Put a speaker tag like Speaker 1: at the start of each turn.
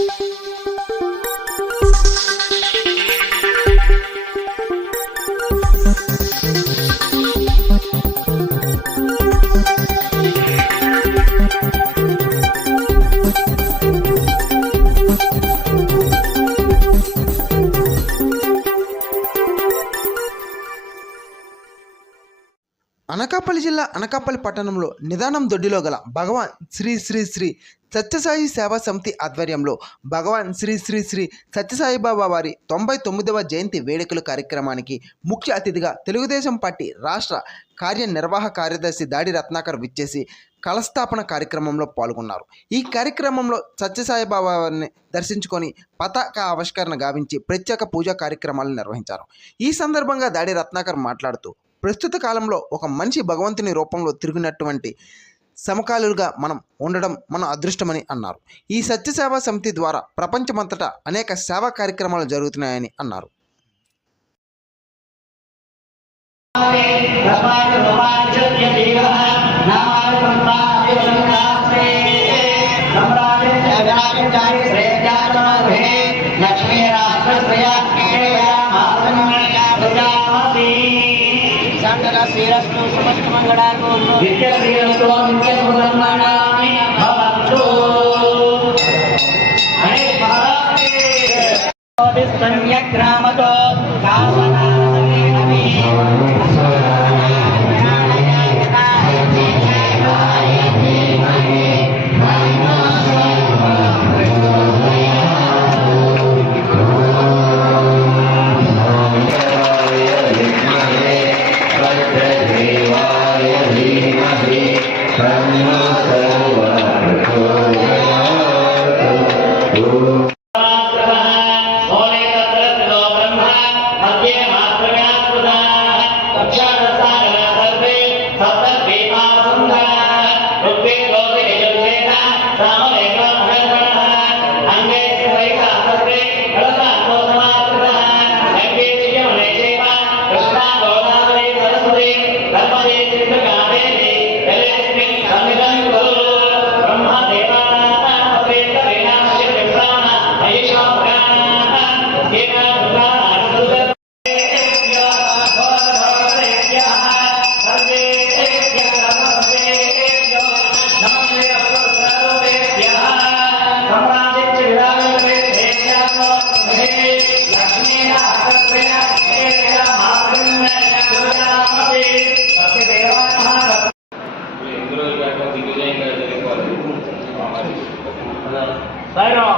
Speaker 1: Música Anakapalli జిల్లా అనకాపల్లి పట్టణంలో నిదానం దొడ్డిలో గల భగవాన్ శ్రీ శ్రీ శ్రీ సత్యసాయి సేవా సమితి ఆధ్వర్యంలో భగవాన్ శ్రీ శ్రీ శ్రీ సత్యసాయిబాబా వారి తొంభై తొమ్మిదవ జయంతి వేడుకల కార్యక్రమానికి ముఖ్య అతిథిగా తెలుగుదేశం పార్టీ రాష్ట్ర కార్యనిర్వాహక కార్యదర్శి దాడి రత్నాకర్ విచ్చేసి కలస్థాపన కార్యక్రమంలో పాల్గొన్నారు. ఈ కార్యక్రమంలో సత్యసాయిబాబా వారిని దర్శించుకొని పతాక ఆవిష్కరణ గావించి ప్రత్యేక పూజా కార్యక్రమాలు నిర్వహించారు. ఈ సందర్భంగా దాడి రత్నాకర్ మాట్లాడుతూ ప్రస్తుత కాలంలో ఒక మనిషి భగవంతుని రూపంలో తిరిగినటువంటి సమకాలులుగా మనం ఉండడం మన అదృష్టమని అన్నారు. ఈ సత్యసేవా సమితి ద్వారా ప్రపంచమంతటా అనేక సేవా కార్యక్రమాలు జరుగుతున్నాయని అన్నారు.
Speaker 2: శ్రీరస్తు సమస్త మంగళాకు
Speaker 3: నిత్యశ్రీరస్తు నిత్యసుబ్రహ్మణ్యామి భవంతు గణేష్
Speaker 2: Bye.
Speaker 3: Later.